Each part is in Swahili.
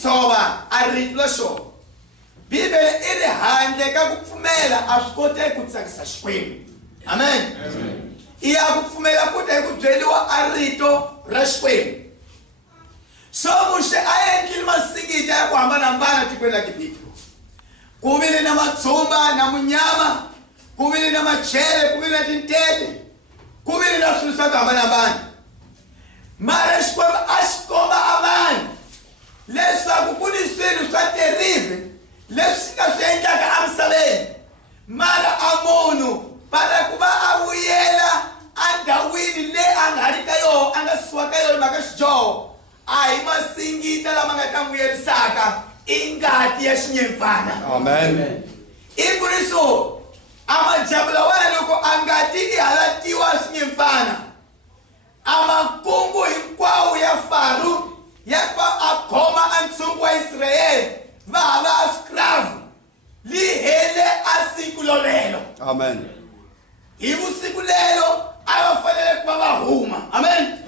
tsova arito swo Bibele iri handle ka kupfumela a swi koti ku tsakisa Xikwembu. Amen. Iya kupfumela kuti ku byeliwa arito ra Xikwembu. So Moshe a endlile masingita ya ku hambanahambana tikweni la Gibita. Ku vile na matsumba na munyama, ku vile na machele, ku vile na tintete, ku vile na swilo swa ku hambanahambana. Mara Xikwembu a xi komba avanhu leswaku ku ni swilo swa terrible leswi nga swi endlaka emisaveni. Mara a munhu para ku va a vuyela endhawini leyi a nga ri ka yona, a nga suka ka yona mhaka xidyoho, a hi masingita lama nga ta vuyerisaka i ngati ya Xinhepfuana. Amen. I vuri so a majabula wena loko a ngati i halatiwa Xinhepfuana, a makungu hinkwawo ya Faru ya ku a khoma antshungu wa Israyeli va hava skravu li hele a siku lolelo. Amen. Hi vusiku lelo a va fanele ku va va huma. Amen.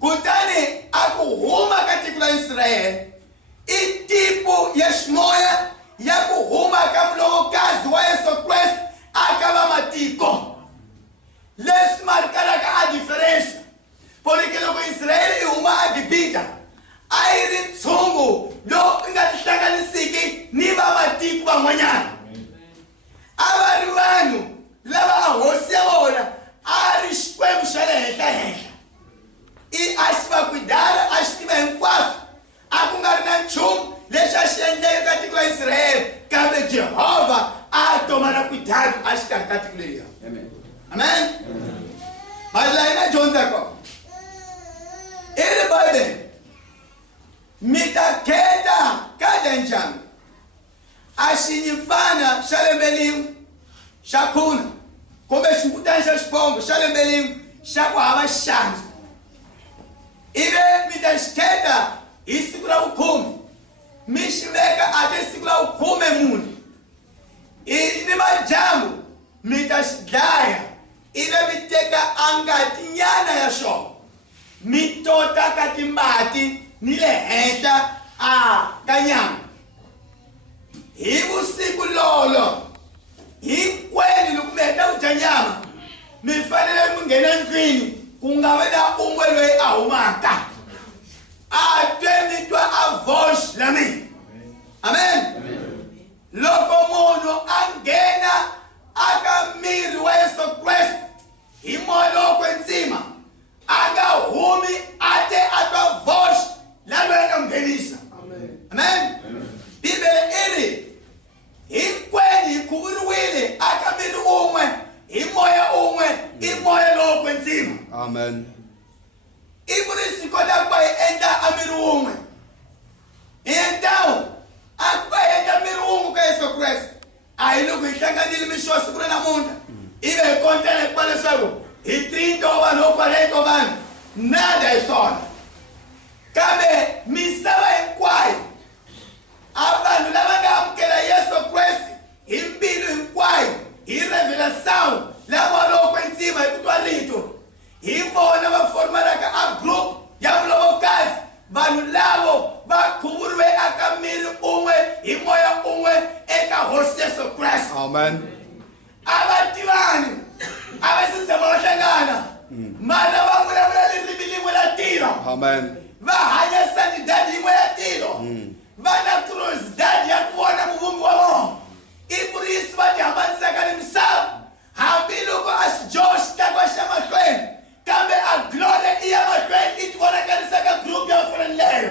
Kutani a ku huma ka tiko la Israyeli i tipo ya ximoya ya ku huma ka mlovokazi wa Yesu Kristo aka va matiko. Leswi markalaka a diferença. Porque loko Israyeli i huma a Gibita a yi ri ntshungu lowu nga tihlanganisiki ni va matiko van'wanyana. A va ri vanhu lava a hosi ya vona a ri Xikwembu xa le henhla. I a xi va kwidala a xi tiva hinkwaswo, a ku nga ri na nchumu lexi a xi endleke ka tiko la Israyeli, kambe Jehovha a toma na kwidala a xikarhi ka tiko leriya. Amen. Mali laha yi nga dyondza kona i ri Bibele mi ta kheta ka njhani a Xinhepfuana xa lembe rin'we xa khuna kumbe xingutana xa xiphongo xa lembe rin'we xa ku hava xandla. Ivi mi ta xi kheta hi siku ra vukhume, mi xi veka a ti siku ra vukhume mune. Ni madyambu mi ta xi dlaya, ivi mi teka a ngatinyana ya xona mi tota ka timati ni le henhla a ka nyama. Hi vusiku lolo hinkwenu loko mi heta ku dya nyama mi fanele mi nghena ndlwini ku nga vi na un'we loyi a humaka a twe mi twa a voice la mina. Amen. Loko munhu a nghena aka miri wa Yesu Kristo hi moya lowo kwetsima a nga humi a te a twa voice la loyi a nga n'wi nghenisa. Amen. Bibele iri hinkwenu hi khuvuriwile aka miri un'we hi moya un'we i moya lowo kwetsima. Amen. I vuri swi kota ku va hi endla a miri wun'we. Hi entawu a ku va hi endla miri wun'we ka Yesu Kristo a hi loko hi hlanganile mixo siku ra namuntlha ivi hi kontela hi kuva leswaku hi trinto vanhu ho kwareto vanhu nada hi swona, kambe misava hinkwayo a vanhu lava nga amukela Yesu Kristo hi mbilu hinkwayo hi revelação lava lowo kwetsima hi ku twa rito hi vona va formelaka a group ya mlovokazi, vanhu lavo va khuvuriwe aka miri un'we hi moya un'we eka hosi Yesu Kristo. Amen. A va tivani, a va si tshama va hlangana, mara va vulavula ririmi rin'we la tilo. Amen. Va hanya santidade yin'we ya tilo. Va na curiosidade ya ku vona muvumbi wa vona. I vurisi va ti hambanisaka ni misava hambiloko a xidyoho xi tlakuwa xa mahlweni, kambe a glory i ya mahlweni i ti vonakarisaka group ya mfanelo leyo.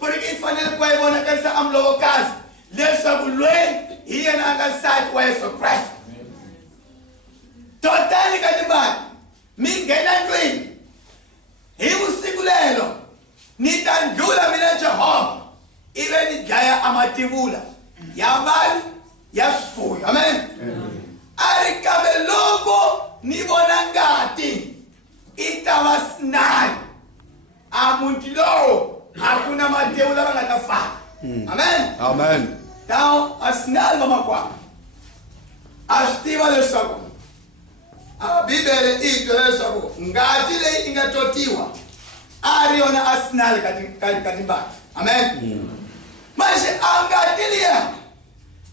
Kuri i fanele ku va yi vonakarisa a mlovokazi leswaku loyi hi yena a nga nsati wa Yesu Kristo. Totani ka timbali mi nghena ndlwini hi vusiku lelo ni ta ndlula mina Jehova ivi ni dlaya a mativula ya vanhu ya swifuwo. Amen. A ri kambe loko ni vona ngati i ta va sinani a muti lowo a ku na matewu lava nga ta faka. Amen. Amen. Now a sinani vamakwama a swi tiva leswaku a Bibele i byela leswaku ngati leyi i nga totiwa a ri yona a sinani ka timbati. Amen. Mas angatilia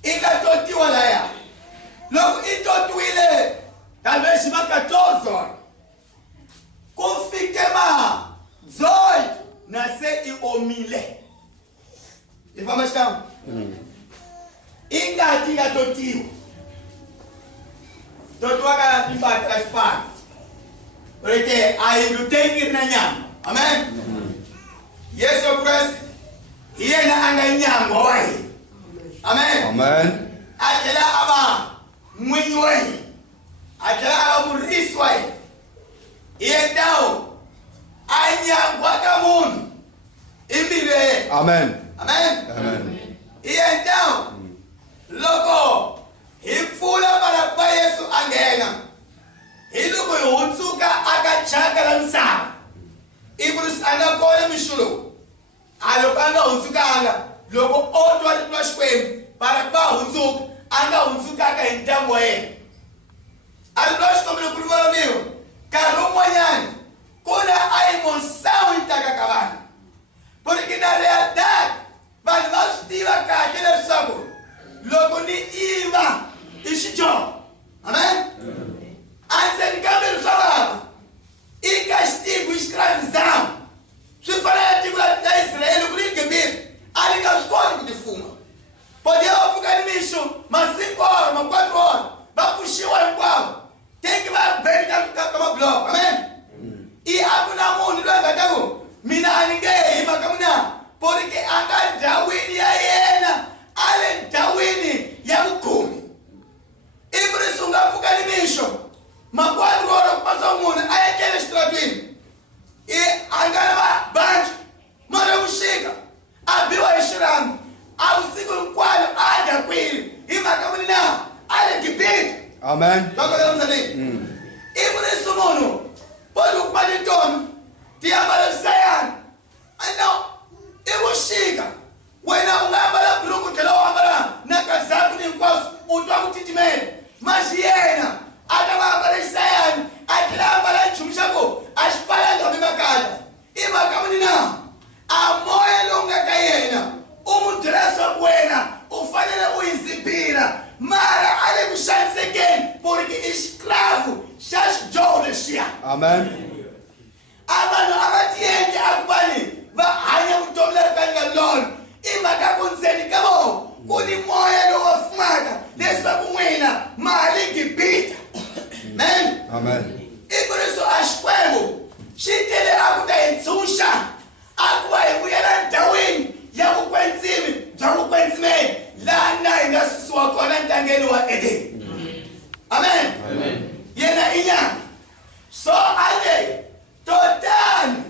ingatotiwa la ya. Logo itotuile talvez uma 14 horas. Confike ma 18 nasce e omile. E vamos então. Ngati ingatotiwa. Totua kana timba transparent. Porque aí não tem que ir na nyama. Amém? Yesu Cristo. Iye na anga nyama wai. Amém? Amen. Akela aba mwinyi wai. Akela aba murisi wai. Iye dao. Anyangwa kamun. Imbibe. Amen. Amen? Amen. Iye dao. Loko. Himfula para pa Yesu angena. Hiluko yunsuka akachaka la msama. Ibrus anga kole mishulo. Alopanga unsuka anga. Loko otu aliploshkwem. Para pa unsuka. Anga unsuka aka intamwa ye. Aliploshkwem lukuluvalo miyo. Karumwa nyani. Kuna aimonsawu itaka kabani. Porque na realidade. Mas nós tivemos aquele sabor. Logo ni iva. Ishijo. Amen? Antes de câmbio falava. E castigo escravizado. Se falar de Israel, o gringo bíblico. Ali que os códigos de fuma. Podia ficar de micho. Mas 5 horas, mas 4 horas. Vai puxar o igual. Tem que vai bem como bloco. Amém? E a na mundo não é verdade. Mina ninguém. Ima camuna. Porque anda Dawini a hiena. Ale Dawini ya mkumi. E por isso não fica de micho. Mas 4 horas passou o mundo. Aí aquele estradinho. E angana banjo. Mara ushika. Abiwa ishiramu. Au siku mkwalo. Aja kwili. Ima kamunina. Ale kipiti. Amen. Toka leo mzani. E por isso mundo. Pode ocupar de tono. Tiambala sayani. Ano. E ushika. Wena ungambala buluku telo wambala. Nakazaku ni mkwasu. Utwa kutitimene. Majiena. Atawambala sayani. Atilambala chumshako. Ashpala ngabimakala. Ima kamunina. Amoya longa kayena. Umudresa buena. Ufanyele uizipira. Mara ale kushansekeni. Porque escravo. Shash jodeshia. Amen. Amano amatienge akubani. Va hanya utomla kanga lon. Ima kakunzeni kamo. Kuni moya lo wafumaka. Leswa kumwena. Mali kipita. Amen. Amen. Ikuriso ashkwebo. Shitele akuta intsusha. Akuwa ibuyela ndawini. Yakukwenzimi. Yakukwenzime. Lana ingasuswa kona ntangeni wa Eden. Amen. Amen. Yena inya. So ale. Totani.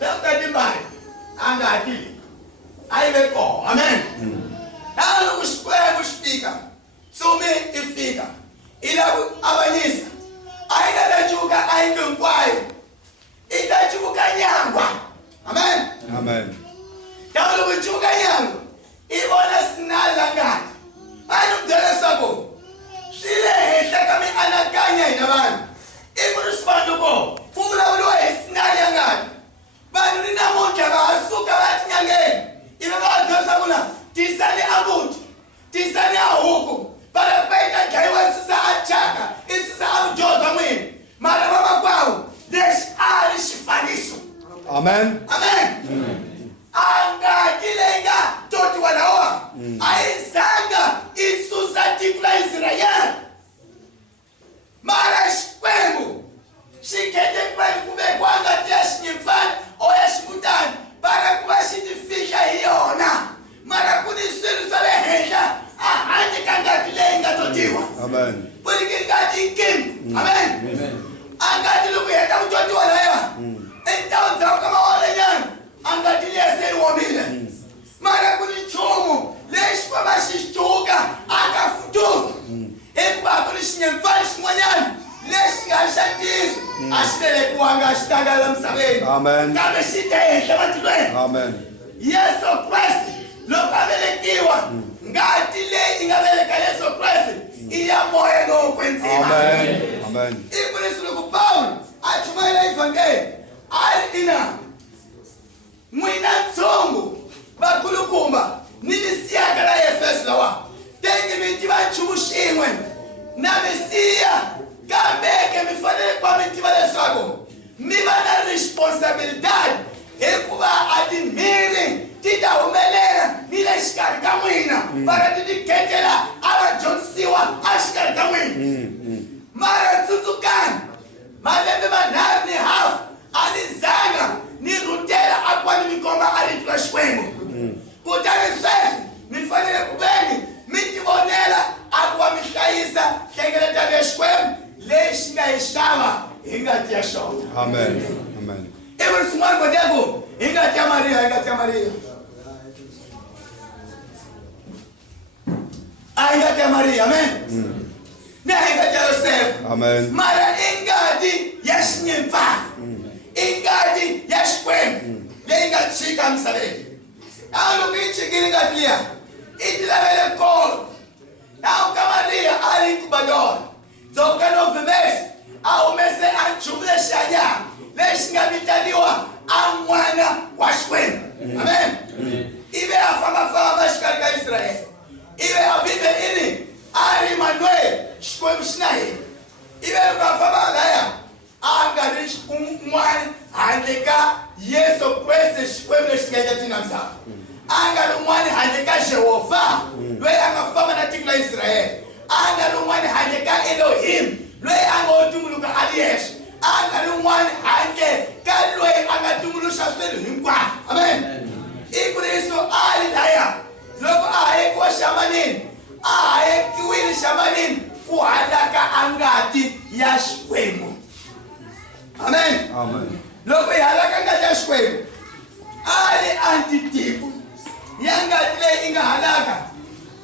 Lefta dimbai. Anga adili. Aibeko. Amen. Nalo kushkwebo shfika. Tsumi ifika. Ila abanyisa. Aina dachuka ainge nkwayo. Itachuka nyangwa. Amen. Amen. Nalo kuchuka nyangwa. Ibona sinala ngati. Anu mdelesako. Shile heta kami anakanya inabani. Iburuspanduko. Fula uloe sinala ngati. Banu nina monja basuka bati nyangeni. Ibaba dosa kuna. Tisani amuti. Tisani ahuku. Para peita kaiwa sisa achaka. Isisa amjota mwini. Mara mama kwao. Deixe shifaniso. Amen. Amen. Anga kilenga toti wanaoa. Aizanga isusa tikula Israel. Mara shkwemu. Shikete kwani kubekwanga tia Xinhepfuana oya shimutani. Para kubashidifisha hiona. Mara kunisiru sale hesha. Ahanje kanga kilenga totiwa. Amen. Porque Ngati kim. Amen. Amen. Angati luku yeta utoti walaya. Então zao kama wale nyani. Angati liya wamile. Mara kunichumu. Leshi kwa mashishtuka. Akafutuka. Eku bako ni Xinhepfuana shimwanyani. Leshi ngashatizu. Ashidele kuwanga ashitagala msabeni. Amen. Kame shite shabatidwe. Amen. Yesu Kristo. Lokabelekiwa. Ngati le ingabeleka Yesu Kristo. Iya moya no kwenzima. Amen. Amen. Ibrisu luku Paulo. Achumaila ifangeli. Ali ina. Mwina tsongo. Bakuluku kumba nilisiya kala Efeso lawa tengi mitima chumushimwe na Mesia kambeke mifanele kwa mitima leswako miba na responsabilidade ekuba adimiri tita umelela nile shikari kamwina para tidiketela ala jonsiwa ashikari kamwina mara tutukani malembe manari ni hafu alizanga ni rutela akwani mikomba alitula shwemo kutani sesi mifanele kubeni mitibonela akwa mishkaisa kengele tabe shwemo leshinga ishkama ingati ya shonga. Amen. Amen. Ever sumar kwa jago ingati ya Maria, ingati ya Maria. Ingati ya Maria, amen. Na ingati ya Yosef. Amen. Mara ingati ya Xinhepfuana. Ingati ya Xinhepfuana. Le ingati shika msaleki. Au lukichi ingati ya. Itilabele kolo. Au kamaria alikubadora. Zokano vimesi. Au mese anchumle shaya. Leshinga mitaliwa amwana wa Xinhepfuana. Amen. Ibe afama bashkarika Israel. Ibe abibe ini ari manwe Xinhepfuana shinahi. Ibe afama gaya angarish umwani handika Yesu Kristo Xinhepfuana shingaja tinamsa. Angar umwani handika Jehova. Lwe angafama na tikla Israel. Angar umwani handika Elohim. Lwe angotumuluka aliyesh. Angalumwani hange kalwe angatumulusa spelu himkwa. Amen. Ikuriso ali daya. Loko ahe kwa shamanin. Ahe kiwili shamanin. Kuhalaka angati ya Xinhepfuana. Amen. Amen. Loko yahalaka angati ya Xinhepfuana. Ali antitipu. Yangati le inga halaka.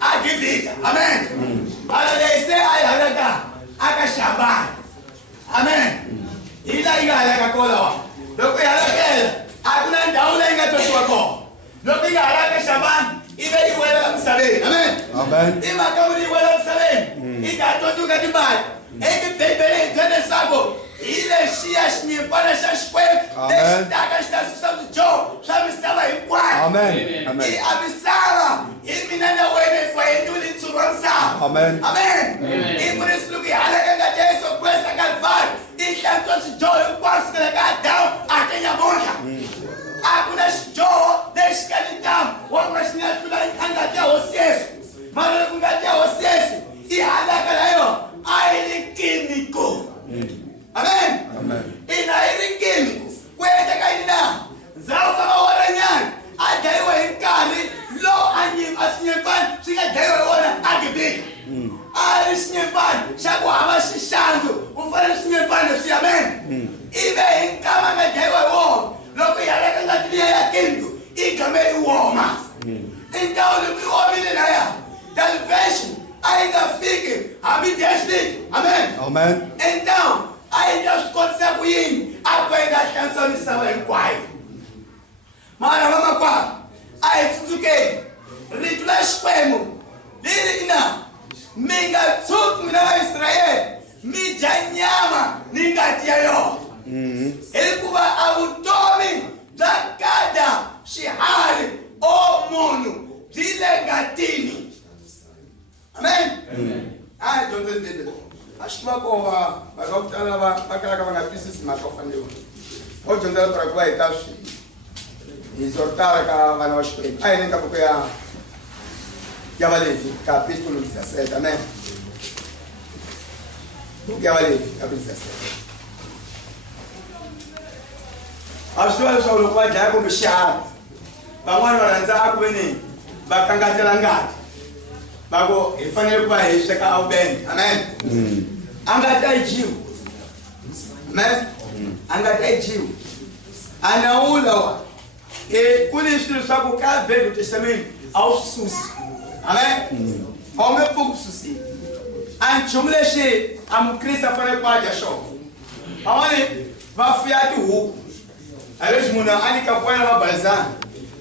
Agibika. Amen. Alalese ay halaka. Akashabani. Amen. Ila igalaka kola. Loko yalakela. Akuna ndaula ingatoshwa ko. Loko igalaka Shaban. Ibe iwela msaleni. Amen. Amen. Ima kama iwela msaleni. Ikatotuka tibali. Eki bebele tene sabo. Ile shia Xinhepfuana Xinhepfuana. Amen. Destaka stasusabu jo. Shabisaba imkwani. Amen. Amen. I abisala. Iminana wene kwa enduli tsuronsa. Amen. Amen. Imurisluki halaka nga Yesu Kristo Kalvari. Ikhanto sijoyo kwasikele kadao akenyabonga. Akuna sijoyo deshkalindam. Wakuna sinatula angati ya Hosiesu. Marele kungati ya Hosiesu. Ihalaka layo ailikimiko. Amen. Amen. Ina ilikimiko. Kwete kainina. Zao kama waranyani. Adaiwa hinkali. Lo anyim Xinhepfuana. Singa daiwa wana agibika. Ali Xinhepfuana. Shaku hama shishanzo. Ufana Xinhepfuana si amen. Ibe hinkama nga daiwa wo. Loko yalaka nga tilia ya kindu. Ikame uoma. Indawo lupi uomile na ya. Salvation. Ainda fique. Abi destiny. Amen. Amen. Então, ainda os conselhos yin. Akwenda chanson ni sawa inkwai. Mara mama kwa. Ai Suzuki. Ritula Xinhepfuana. Lili ina. Minga tsuk mina Israel. Mija nyama. Ningati ya yo. Ilikuwa automi. Zakada. Shihari. O munu. Zile ngatini. Amen. Ai Johnson dede. Ashima kwa bakutana bakala kama pieces makofaniwa. O Johnson para kwa itashi. Exortar ka wana Xinhepfuana. Ai nenda kwa ya Valente, capítulo 17, amém? O que é Valente, capítulo 17? As pessoas falam que vai como chá. Vamos analisar a coisa. Vai cantar de Ngati. Bago, e fanele kwa hesha ka au bem. Amen. Ngati ai jiu. Amen. Ngati ai jiu. Anaula wa. E kulishi sabu ka Velho Testamento ao sus. Amen. Como pouco suci. Anchumleshe am Cristo fane kwa jasho. Awani va fiatu hu. Alej muna anika kwa na balzan.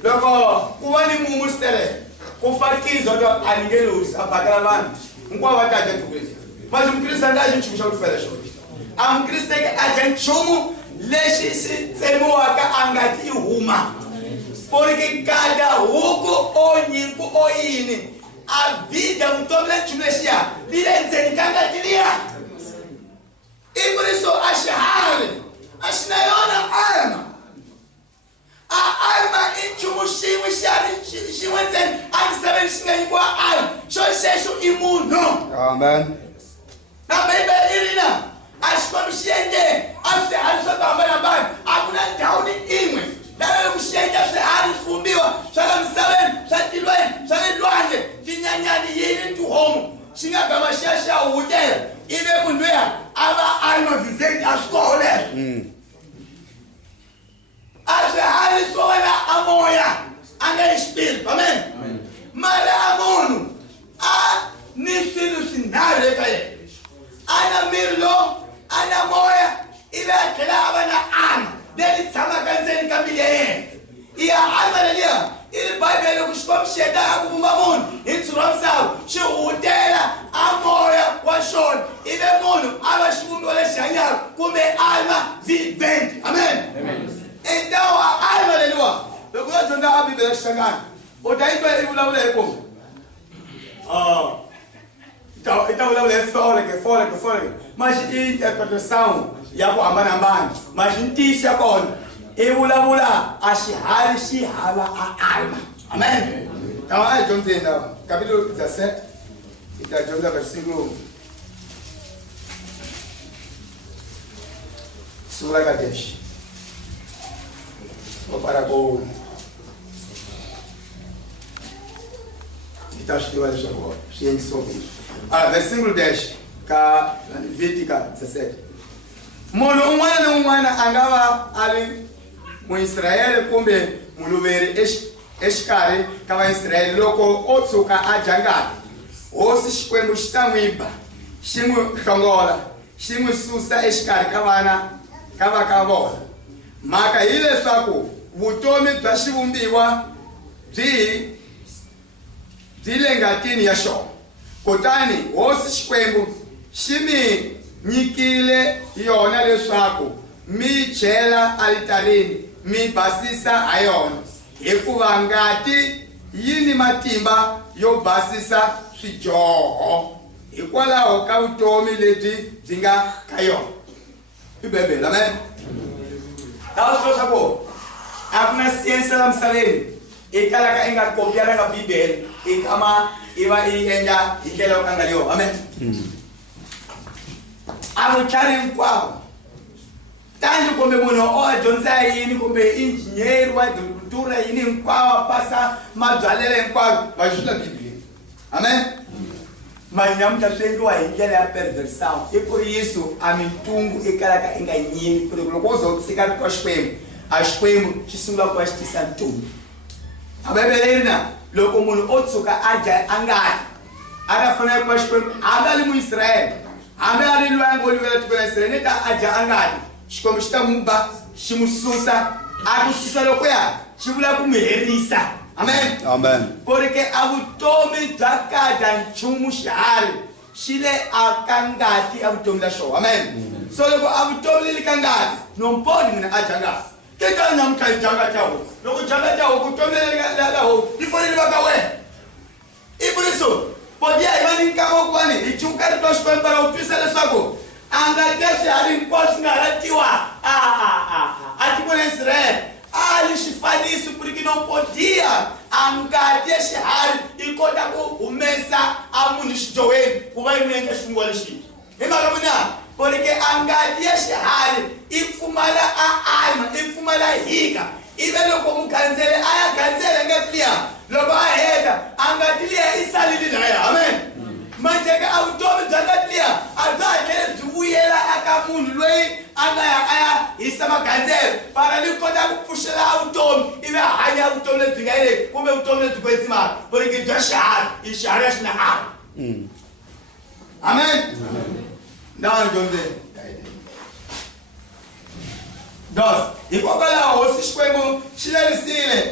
Loko kuwani mumustere. Kufariki zodo alingelos apagaravan. Ngwa wataje tukwezi. Mas Cristo anda a gente puxa o fellowship. Am Cristo que a gente chumu leshe se semo aka angati huma. Porque cada hugo ou nimpo ou ine, a vida é um tomate de mexer, direito de cangatilha. E por isso a Xai-Xai, a Xinhepfuana alma. A alma intumu xingu xari xingu zen, a saber xinga igual alma, sejam e mundo. Amen. Na Bíblia irina, as conscientes, as ferragens da também, a kuna tauni imwe. Dala consciente as ferragens fumbiwa, salam saben, satilwen, salidwande, tinyanyani yini tu home. Xinga kama xaxa hotel, ibe kunduya, aba alma vivente as escolas. As ferragens são a moia, a espírito, amém? Mas a mono, a nisilo sinale cair. Ana mirlo, ana moya, ila kelaba na ana. Dele sama kanzeni kambiye. Ia alma delia, ele vai ver os como chegar com uma mão. Insuram sal, chutela, a moya, o chão. E vê mono, aba chundo ole chanyar, como alma vivente. Amém? Então a alma delia, eu gosto de andar a Bíblia chegando. O daí vai ir lá o como. Então é fora. Mas a interpretação é a amana, mas não disse agora. Eu vou lá, a Xai-Xai a alma. Amém? Então é João Zena, capítulo 17, então João versículo Sura deixe. Vou parar com então estou ali agora, cheio de sorriso. Versículo 10, Levítica 17. Mono umwana angava ali mu Israel kumbe muluveri eshikari kava Israel loko otsuka ajangati osi xikwembu xitamwiba ximwi hlongola ximwi susa eshikari kava ka vona mhaka hi leswaku vutomi bya xivumbiwa byi le ngatini ya xona kutani hosi xikwembu xi mi nyikile yona leswaku mi chela alitarini mi basisa ha yona hikuva ngati yini matimba yo basisa swidyoho hikwalaho ka vutomi lebyi byi nga ka yona i Bibele. Amen. Swa ku a ku na siyense la misaveni i kalaka i nga kopyalanga Bibele i kama i va i endla hi ndlela yo ka nga yona. Amen. A vutlhari hinkwavo tani kumbe munhu o dyondza yini kumbe injiniyeri wa agricultura yini hinkwavo pasa mabyalelo hinkwavo va xula Bibele. Amen. Manyamutlha swi endliwa hi ndlela ya perversão i ku ri Yesu a mintungu i kalaka i nga nyimi ku ri loko wo zo tshika ri ka xikwembu a xikwembu xi sungula ku va xi tisa ntungu. A Bibele yi ri na loko munhu o tshuka a dya a ngati a ta fanele ku va xikwembu hambi a ri muIsirayele hambi a ri loyi a ngo livela tiko ra Isirayele ni ta a dya a ngati xikwembu xi ta n'wi ba xi n'wi susa a ku susa loko ya xi vula ku mi herisa. Amen. Amen. Porque a vutomi bya kada nchumu xiharhi xi le a ka ngati a vutomi la xona. Amen. So loko a vutomi le ka ngati nomponi mina a dya ngati ke ka namuntlha hi dya ngati ya huku loko dya ngati ya huku vutomi la huku yi fanele va ka wena i vuriso podi hi va ni nkama wa ku va ni hi cuka ri twa xikwembu ra wu twisa leswaku a ngati ya xiharhi hinkwawo swi nga ratiwa a tiko la Israyele a li xifaniso porque não podia a ngati ya xiharhi yi kota ku humesa a munhu xidyoweni ku va yi n'wi endla xin'we lexi hi mhaka muna porque a ngati ya xiharhi i pfumala a alma i pfumala hika ive loko mukhandzeli a ya gandzela ngati liya loko a heta a ngati liya i salile laya. Amen. Manjeka a vutomi bya ngati liya a bya hatlele byi vuyela aka munhu loyi a nga ya a ya hisa magandzelo para ni kota ku pfuxela a vutomi ivi a hanya vutomi lebyi nga yeleki kumbe vutomi lebyi kwetsimaka porque bya xiharhi i xiharhi ya xinahari. Amen. Ndawa dyondzeni dos hikokwalaho hosi xikwembu xi lerisile